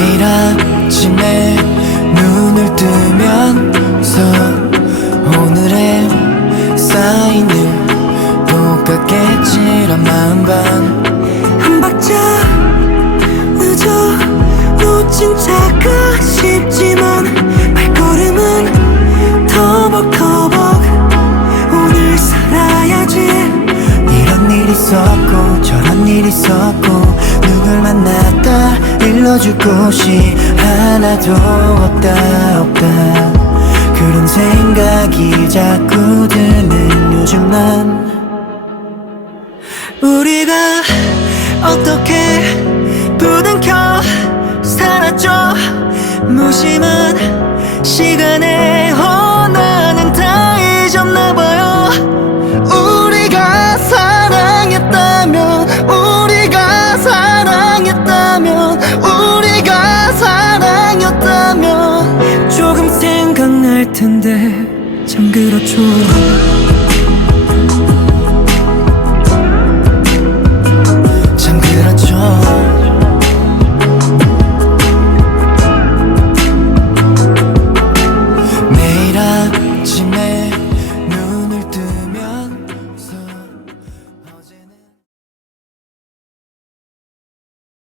아침에 눈을 뜨면서 오늘의 사인을 똑같겠지란 마음만 한 박자 늦어 놓친 차가 싶지만 발걸음은 터벅터벅 오늘 살아야지. 이런 일 있었고 저런 일 있었고 누굴 만났다 일러줄 곳이 하나도 없다 없다. 그런 생각이 자꾸 드는 요즘 난 우리가 어떻게 부둥켜 살았죠? 무심한 시간에 텐데 참 그렇죠. 참 그렇죠.